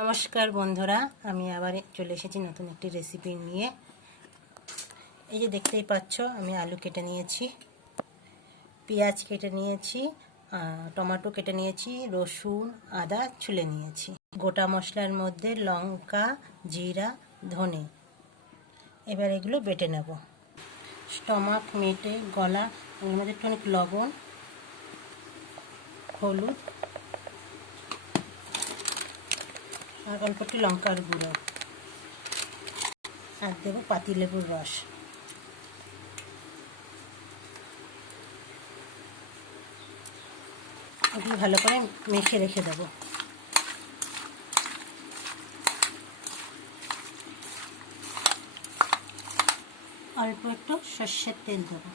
নমস্কার বন্ধুরা, আমি আবার চলে এসেছি নতুন একটি রেসিপি নিয়ে। এই যে দেখতেই পাচ্ছ, আমি আলু কেটে নিয়েছি, পেঁয়াজ কেটে নিয়েছি, টমেটো কেটে নিয়েছি, রসুন আদা ছুলে নিয়েছি। গোটা মশলার মধ্যে লঙ্কা, জিরা, ধনে, এবার এগুলো বেটে নেব। স্টমাক মেটে গলা, এর মধ্যে একটু লবণ, হলুদ আর অল্প একটু লঙ্কার গুঁড়ো, আর দেবো পাতিলেবুর রস। এগুলো ভালো করে মেখে রেখে দেবো। অল্প একটু সর্ষের তেল দেবো।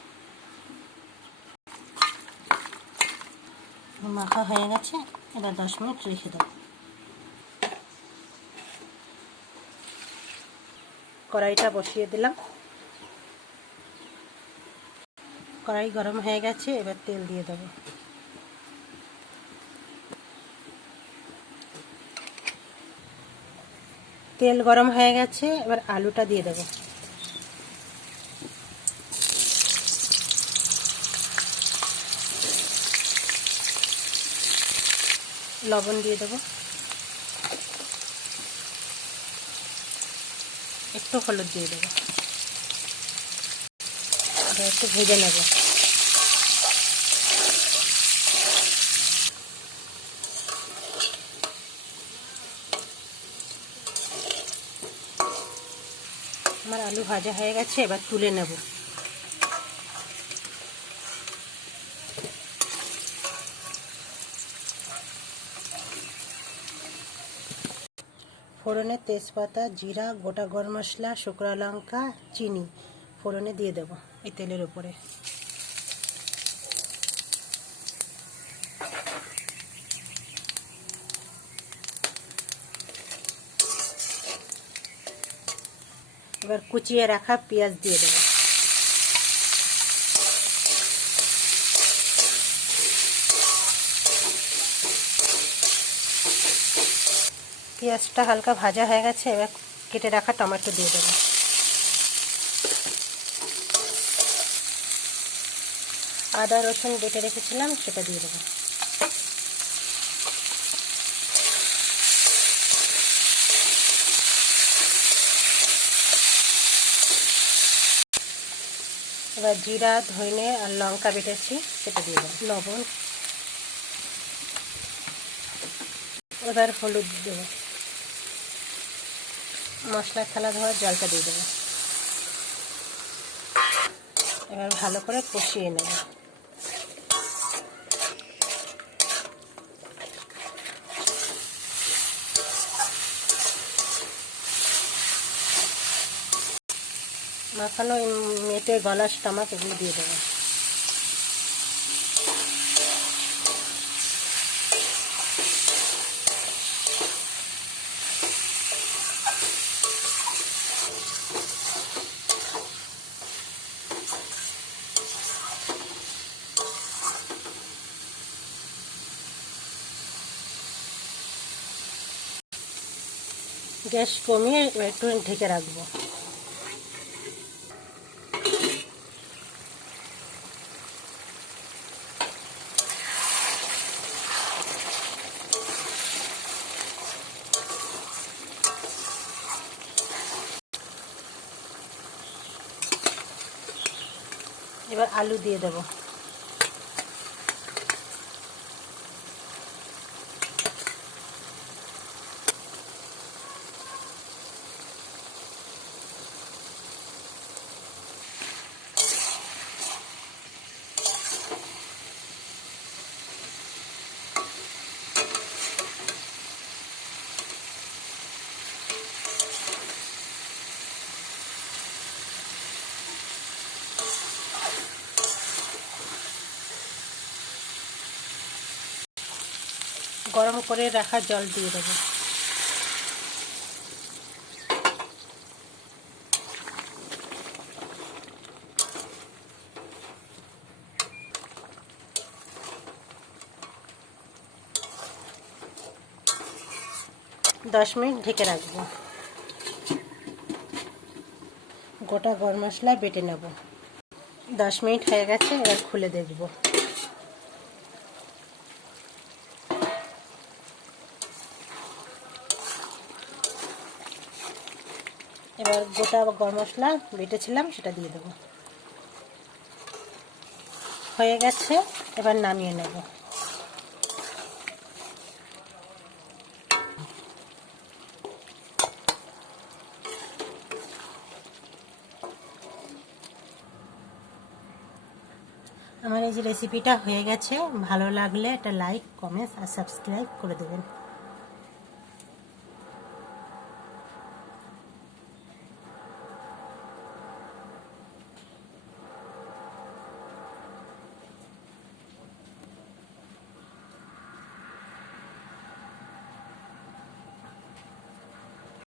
মাখা হয়ে গেছে, এবার 10 মিনিট রেখে দেবো। কড়াইটা বসিয়ে দিলাম। কড়াই গরম হয়ে গেছে, এবার তেল দিয়ে দেবো। তেল গরম হয়ে গেছে, এবার আলুটা দিয়ে দেবো। লবণ দিয়ে দেবো, একটু হলুদ দিয়ে দেবো, এবার একটু ভেজে নেব। আমার আলু ভাজা হয়ে গেছে, এবার তুলে নেব। ফোড়নে তেজপাতা, জিরা, গোটা গরম মশলা, শুকনো লঙ্কা, চিনি ফোড়নে দিয়ে দেবো এই তেলের উপরে। এবার কুচিয়ে রাখা পেঁয়াজ দিয়ে দেবো। পেঁয়াজটা হালকা ভাজা হয়ে গেছে, এবার কেটে রাখা টমেটো দিয়ে দেবো। আদা রসুন বেটে রেখেছিলাম, সেটা দিয়ে দেবো। এবার জিরা, ধনে আর লঙ্কা বেটেছি, সেটা দিয়ে দেবো। লবণ, এবার হলুদ দেবো। মশলার থালা ধোয়ার জলটা দিয়ে দেবো। এবার ভালো করে কষিয়ে নেব। মাখানো মেটে গলা, স্টমাক এগুলো দিয়ে দেবো। গ্যাস কমিয়ে একটু ঢেকে রাখবো। এবার আলু দিয়ে দেবো। গরম করে রাখা জল দিয়ে দেবো। 10 মিনিট ঢেকে রাখবো। গোটা গরম মশলা বেটে নেব। 10 মিনিট হয়ে গেছে, এবার খুলে দেখব। এবার গোটা গরম মশলা বেটেছিলাম সেটা দিয়ে দেবো। হয়ে গেছে, এবার নামিয়ে নেব। আমার এই যে রেসিপিটা হয়ে গেছে, ভালো লাগলে একটা লাইক, কমেন্ট আর সাবস্ক্রাইব করে দেবেন।